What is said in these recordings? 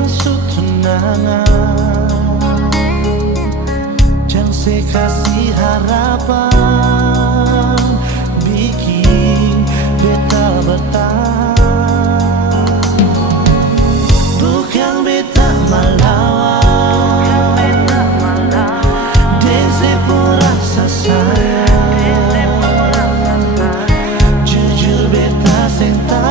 berlangsung tunangan, jangan saya kasih harapan, bikin beta bertahan. Bukan beta melawan, desi pun rasa sayang, jujur beta cinta.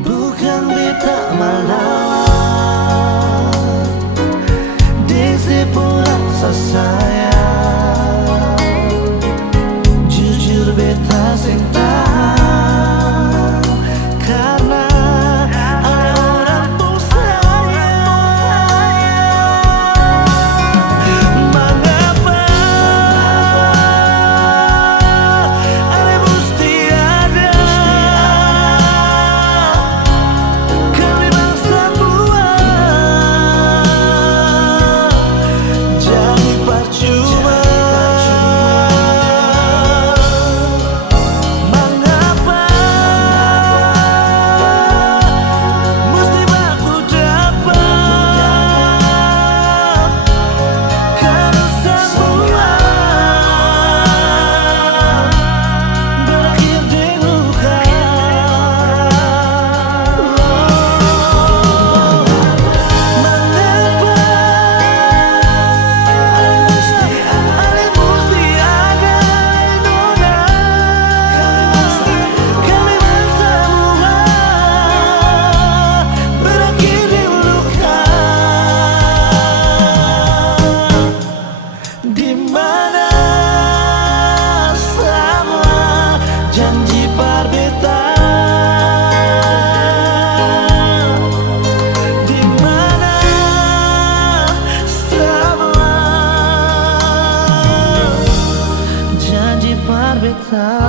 Bukan beta melawan, desi pun rasa sayang, jujur beta cinta. Karena ada orang pun sayang. Mengapa ada mesti ada? Janji parbeta, di mana semua janji parbeta.